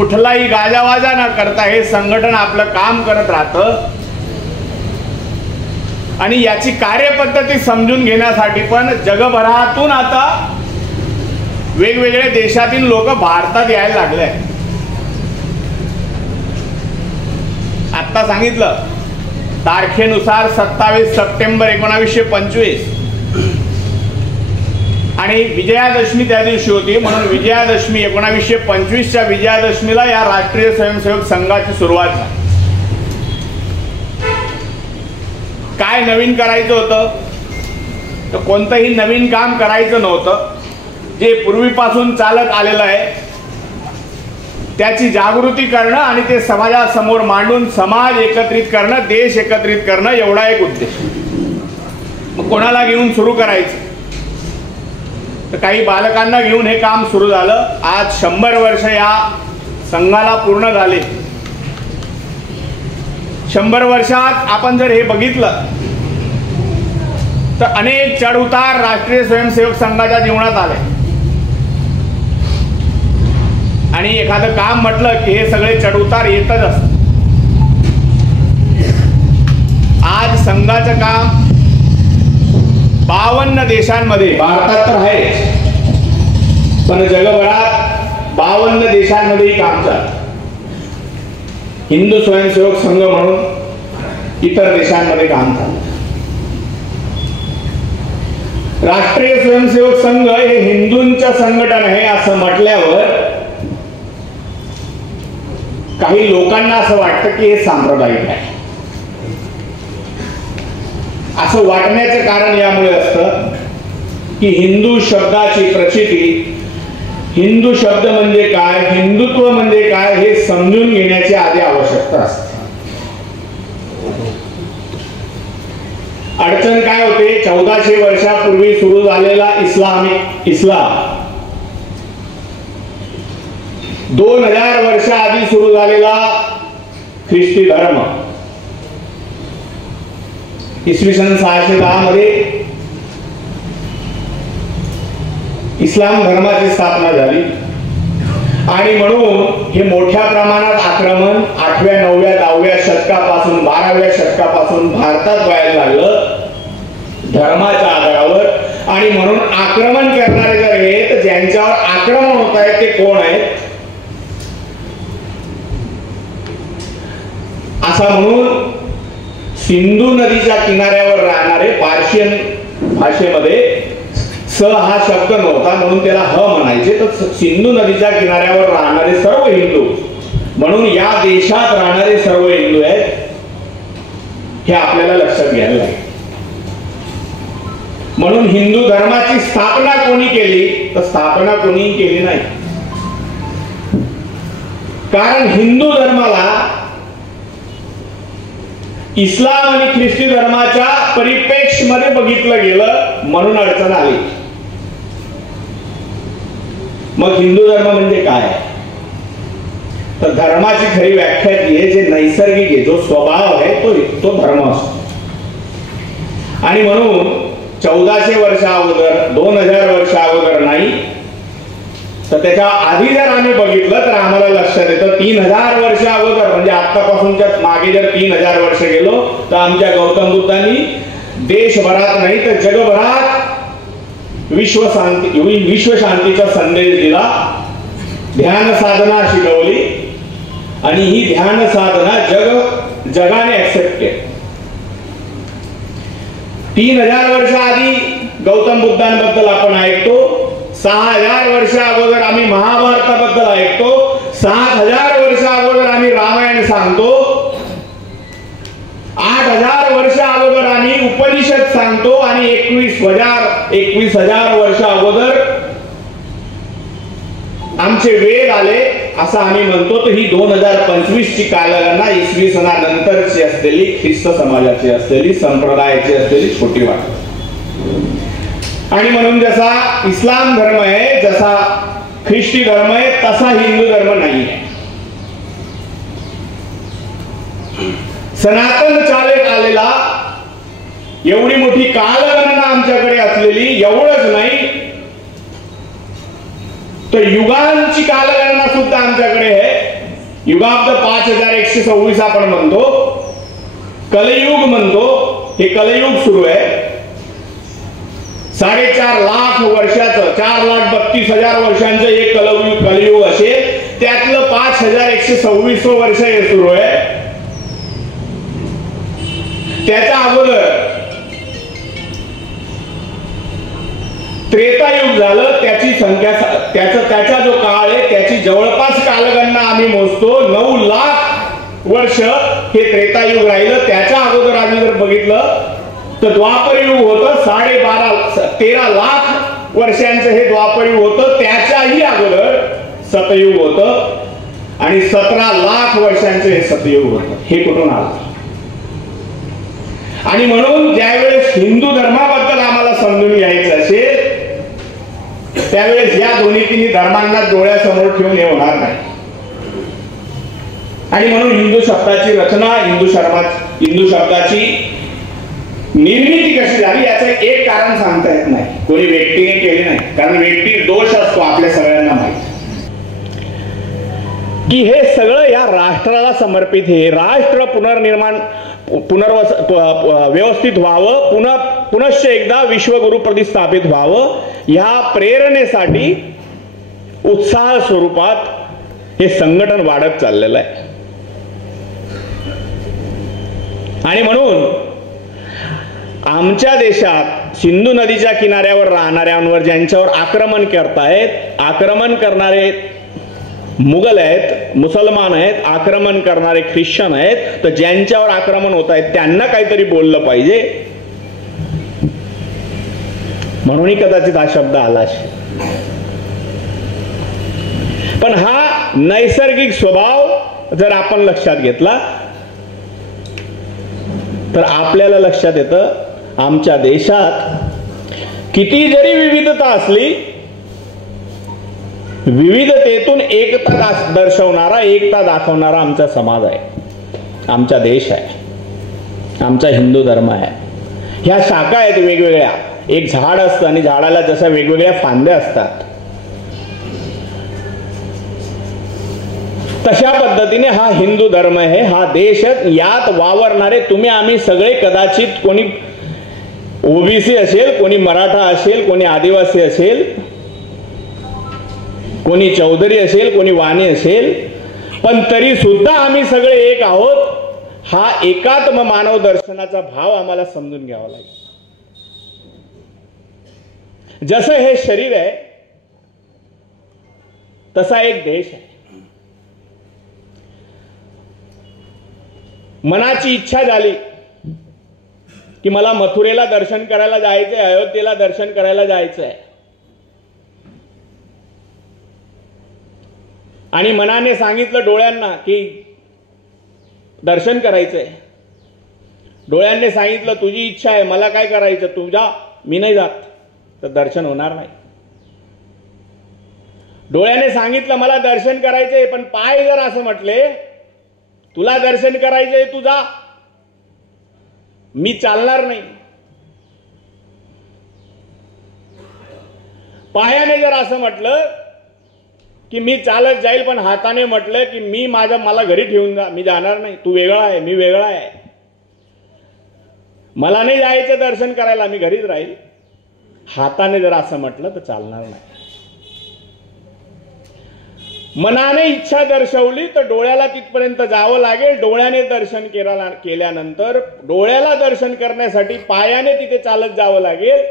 कुठलाही गाजावाजा न करता हे संघटन आपलं काम करत राहतं आणि याची कार्यपद्धती समजून घेण्यासाठी पण जगभरातून आता वेगवेगळ्या देशातील लोक भारतात यायला लागले. आता सांगितलं तारखेनुसार 27 सप्टेंबर 1925 आणि विजयादशमी त्या दिवशी होती, म्हणून विजयादशमी 1925च्या विजयादशमीला या राष्ट्रीय स्वयंसेवक संघाची सुरुवात झाली. काय नवीन करायचं होतं तर कोणतंही नवीन काम करायचं नव्हतं. जे पूर्वीपासून चालत आलेलं आहे त्याची जागृती करणं आणि ते समाजासमोर मांडून समाज एकत्रित करणं, देश एकत्रित करणं एवढा एक उद्देश. मग कोणाला घेऊन सुरू करायचं तर काही बालकांना घेऊन हे काम सुरू झालं. आज 100 वर्ष या संघाला पूर्ण झाले. 100 वर्षात आपण जर हे बघितलं तर अनेक चढउतार राष्ट्रीय स्वयंसेवक संघाच्या जीवनात आले आणि एखादं काम म्हटलं की हे सगळे चढउतार येतच असत. आज संघाचं काम 52 देशांमध्ये, भारतात तर आहे पण जगभरात 52 देशांमध्येही काम चालतं. हिंदू स्वयंसेवक संघ म्हणून इतर देशांमध्ये काम चालतं. राष्ट्रीय स्वयंसेवक संघ हे हिंदूंचं संघटन आहे असं म्हटल्यावर काही लोकांना असं वाटतं की हे सांप्रदायिक आहे. असं वाटण्याचं कारण यामुळे असतं की हिंदू शब्दाची प्रचिती, हिंदू शब्द म्हणजे काय, हिंदुत्व म्हणजे काय हे समजून घेण्याची आधी आवश्यकता असते. अडचण काय होते, 1400 वर्षापूर्वी सुरू झालेला इस्लाम 2000 वर्ष आधी सुरू झालेला ख्रिस्ती धर्म, इसवी सन 610 मध्ये इस्लाम धर्माची स्थापना झाली आणि म्हणून हे मोठ्या प्रमाणात आक्रमण 8व्या 9व्या 10व्या शतकापासून 12व्या शतकापासून भारतात व्हायला लागलं धर्माच्या आधारावर. आणि म्हणून आक्रमण करणारे जर हे तर ज्यांच्यावर आक्रमण होत आहे ते कोण आहेत असा म्हणून सिंधू नदीच्या किनाऱ्यावर राहणारे, पार्शियन भाषेमध्ये स हा शब्द नव्हता म्हणून त्याला ह म्हणायचे, तर सिंधू नदीच्या किनाऱ्यावर राहणारे सर्व हिंदू म्हणून या देशात राहणारे सर्व हिंदू आहेत हे आपल्याला लक्षात घ्यायला लागेल. म्हणून हिंदू धर्माची स्थापना कोणी केली तर स्थापना कोणी केली नाही. कारण हिंदू धर्माला इस्लाम आणि ख्रिस्ती धर्माच्या परिप्रेक्ष्य मध्ये बघितलं गेलं म्हणून अडचण आली. मग हिंदू धर्म म्हणजे काय तर धर्माची खरी व्याख्या ती आहे जे नैसर्गिक आहे, जो स्वभाव आहे तो धर्म असतो. आणि म्हणून 1400 वर्ष अगोदर 2000 वर्ष अगोदर नाही तर त्याच्या आधी जर आम्ही बघितलं तर आम्हाला लक्षात येतं 3000 वर्ष अगोदर म्हणजे आतापासूनच्या मागे जर 3000 वर्ष गेलो तर आमच्या गौतम बुद्धांनी देशभरात नाही तर जगभरात विश्व शांतीचा संदेश दिला, ध्यान साधना शिकवली आणि ही ध्यान साधना जगाने ऍक्सेप्ट केली. 3000 वर्ष आधी गौतम बुद्धांबद्दल आपण ऐकतो, 6000 वर्ष अगोदर आम्ही महाभारताबद्दल ऐकतो, 7000 वर्ष अगोदर आम्ही रामायण सांगतो, 8000 वर्ष अगोदर आम्ही उपनिषद सांगतो आणि 21,000 वर्ष अगोदर आमचे वेद आले असं आम्ही म्हणतो. तर ही 2025 ची कालगणना इसवी सनानंतरची असलेली, ख्रिस्त समाजाची असलेली, संप्रदायाची असलेली छोटी वाटते. आणि म्हणून जसा इस्लाम धर्म आहे, जसा ख्रिस्ती धर्म आहे, तसा हिंदू धर्म नाही आहे. सनातन चालत आलेला एवढी मोठी कालगणना आमच्याकडे असलेली, एवढंच नाही तर युगांची कालगणना सुद्धा आमच्याकडे आहे. युगाब्द 5126 आपण म्हणतो, कलयुग म्हणतो. हे कलयुग सुरू आहे. 4.5 लाख वर्षाचं, 4,32,000 वर्षांचं एक कलयुग असेल. त्यातलं 5126 वर्ष हे सुरू आहे. त्याच्या अगोदर त्रेतायुग झालं. त्याची संख्या, त्याचा जो काळ आहे त्याची जवळपास कालगणना आम्ही मोजतो 9 लाख वर्ष हे त्रेतायुग राहिलं. त्याच्या अगोदर आम्ही जर बघितलं तर द्वापरयुग होतं. 13 लाख वर्षांचं हे द्वापरयुग होतं. त्याच्याही अगोदर सतयुग होतं आणि 17 लाख वर्षांचं हे सतयुग होतं. हे कुठून आलं? आणि म्हणून ज्यावेळेस हिंदू धर्माबद्दल आम्हाला समजून घ्यायचं असेल त्यावेळेस या दोन्ही तिन्ही धर्मांना डोळ्यासमोर ठेवून हे होणार नाही. आणि म्हणून हिंदू शब्दाची रचना, हिंदू शब्दाची निर्मिती कशी झाली याचं एक कारण सांगता येत नाही. कोणी व्यक्तीने केले नाही, कारण व्यक्ती दोष असतो आपल्या सगळ्यांना माहिती की हे सगळं या राष्ट्राला समर्पित. हे राष्ट्र पुनर्निर्माण व्यवस्थित व्हावं, पुनश्च एकदा विश्वगुरु प्रतिस्थापित व्हावं, ह्या प्रेरणेसाठी उत्साह स्वरूपात हे संघटन वाढत चाललेलं आहे. आणि म्हणून आमच्या देशात सिंधू नदीच्या किनाऱ्यावर राहणाऱ्यांवर ज्यांच्यावर आक्रमण करणारे मुघल आहेत, मुसलमान आहेत, आक्रमण करणारे ख्रिश्चन आहेत, तर ज्यांच्यावर आक्रमण होत आहेत त्यांना काहीतरी बोललं पाहिजे. म्हणूनही कदाचित हा शब्द आला असेल. पण हा नैसर्गिक स्वभाव जर आपण लक्षात घेतला तर आपल्याला लक्षात येतं आमच्या देशात किती जरी विविधता असली, विविधतेतून एकता दर्शवणारा, एकता दाखवणारा आमचा समाज आहे, आमचा देश आहे, आमचा हिंदू धर्म आहे. ह्या शाखा आहेत वेगवेगळ्या. एक झाड असतं आणि झाडाला जशा वेगवेगळ्या फांद्या असतात तशा पद्धतीने हा हिंदू धर्म आहे, हा देश. यात वावरणारे तुम्ही आम्ही सगळे, कदाचित कोणी ओबीसी असेल, कोणी मराठा असेल, कोणी आदिवासी असेल, कोणी चौधरी असेल, कोणी वाणी असेल, पण तरी सुद्धा आम्ही सगळे एक आहोत. हा एकात्म मानव दर्शनाचा भाव आम्हाला समजून घ्यावा लागेल. जसं हे शरीर आहे तसा एक देश आहे. मनाची इच्छा झाली की मला मथुरेला दर्शन करायला जायचंय, अयोध्येला दर्शन करायला जायचंय, आणि मनाने सांगितलं डोळ्यांना की दर्शन करायचंय, डोळ्यांनी सांगितलं तुझी इच्छा आहे, मला काय करायचं, तू जा, मी नाही जात, तर दर्शन होणार नाही. डोळ्याने सांगितलं मला दर्शन करायचंय, पण पाय जर असं म्हटले तुला दर्शन करायचंय तू जा, मी चालणार नाही. पायाने जर असं म्हटलं की मी चालत जाईल, पण हाताने म्हटलं की मला घरी ठेवून जा, मी जाणार नाही, तू वेगळा आहे, मी वेगळा आहे, मला नाही जायचं दर्शन करायला, मी घरीच राहील, हाताने जर असं म्हटलं तर चालणार नाही. मनाने इच्छा दर्शवली तर डोळ्याला तिथपर्यंत जावं लागेल. डोळ्याने दर्शन केल्यानंतर डोळ्याला दर्शन करण्यासाठी पायाने तिथे चालत जावं लागेल.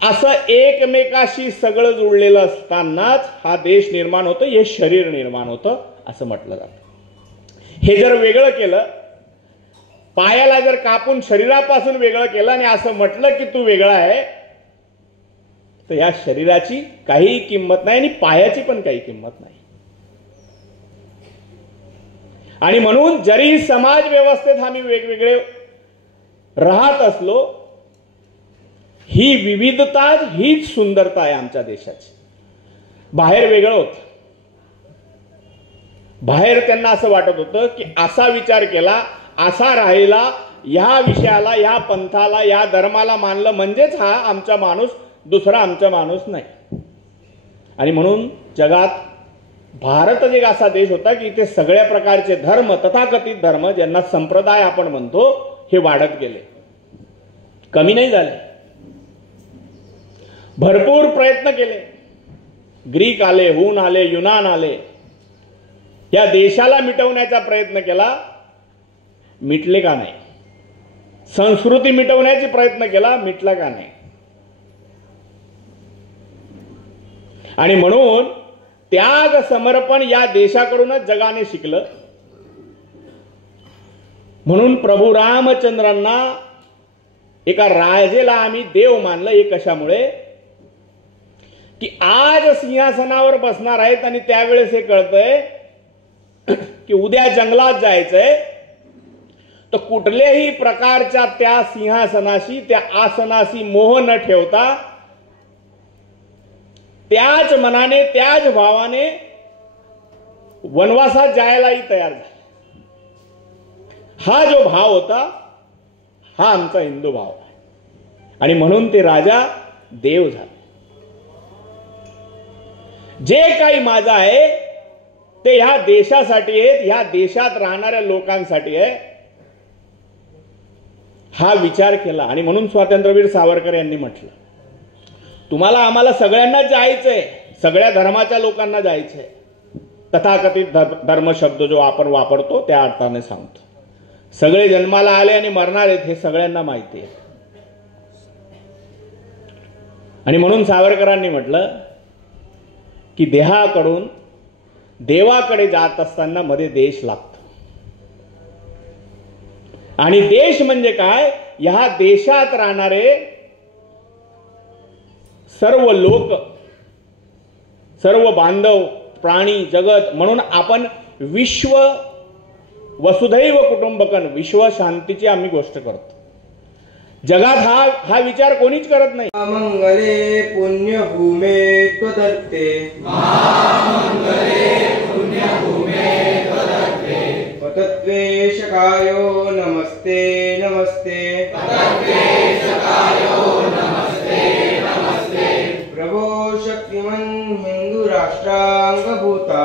असं एकमेकाशी सगळं जुळलेलं असतानाच हा देश निर्माण होतं, हे शरीर निर्माण होतं असं म्हटलं जातं. हे जर वेगळं केलं, पायाला जर कापून शरीरापासून वेगळं केलं आणि असं म्हटलं की तू वेगळा आहे, तर या शरीराची काही किंमत नाही आणि पायाची पण काही किंमत नाही. आणि म्हणून जरी समाज व्यवस्थेत आम्ही वेगवेगळे राहत असलो, ही विविधता हीच सुंदरता आहे आमच्या देशाची. बाहेर वेगळं होतं, बाहेर त्यांना असं वाटत होतं की असा विचार केला, असा राहिला, ह्या विषयाला, ह्या पंथाला, या धर्माला मानलं म्हणजेच हा आमचा माणूस, दुसरा आमचा माणूस नाही. आणि म्हणून जगात भारत एक असा देश होता की इथे सगळ्या प्रकारचे धर्म, तथाकथित धर्म ज्यांना संप्रदाय आपण म्हणतो, हे वाढत गेले, कमी नाही झाले. भरपूर प्रयत्न केले. ग्रीक आले, हुन आले, युनान आले, या देशाला मिटवण्याचा प्रयत्न केला, मिटले का नाही. संस्कृती मिटवण्याचा प्रयत्न केला, मिटला का नाही. आणि म्हणून त्याग समर्पण या देशाकडूनच जगाने शिकलं. म्हणून प्रभू रामचंद्रांना एका राजेला आम्ही देव मानलं. हे कशामुळे की आज सिंहासनावर बसणार आहेत आणि त्यावेळेस हे कळतंय की उद्या जंगलात जायचंय, तर कुठल्याही प्रकारच्या त्या सिंहासनाशी, त्या आसनाशी मोह न ठेवता त्याच मनाने, त्याच भावाने वनवासात जायलाही तयार झाले. हा जो भाव होता, हा आमचा हिंदू भाव आहे. आणि म्हणून ते राजा देव झाले. जे काही माझं आहे ते ह्या देशासाठी आहे, ह्या देशात राहणाऱ्या लोकांसाठी आहे, हा विचार केला. आणि म्हणून स्वातंत्र्यवीर सावरकर यांनी म्हटलं, तुम्हाला आम्हाला सगळ्यांना जायचंय, सगळ्या धर्माच्या लोकांना जायचंय. तथाकथित धर्म शब्द जो आपण वापरतो त्या अर्थाने सांगतो. सगळे जन्माला आले आणि मरणार आहेत हे सगळ्यांना माहिती आहे. आणि म्हणून सावरकरांनी म्हटलं की देहाकडून देवाकडे जात असताना मध्ये देश लागतो. आणि देश म्हणजे काय, ह्या देशात राहणारे सर्व लोक, सर्व बांधव, प्राणी, जगत, म्हणून आपण विश्व वसुधैव कुटुंबकम, विश्व शांतीची आम्ही गोष्ट करतो. जगात हा विचार कोणीच करत नाही. मंगले पुण्यभूमे त्वदत्ते, तत्त्वेशकायो नमस्ते नमस्ते, प्रभो शक्तिमन् हिंदू राष्ट्रांगभूता,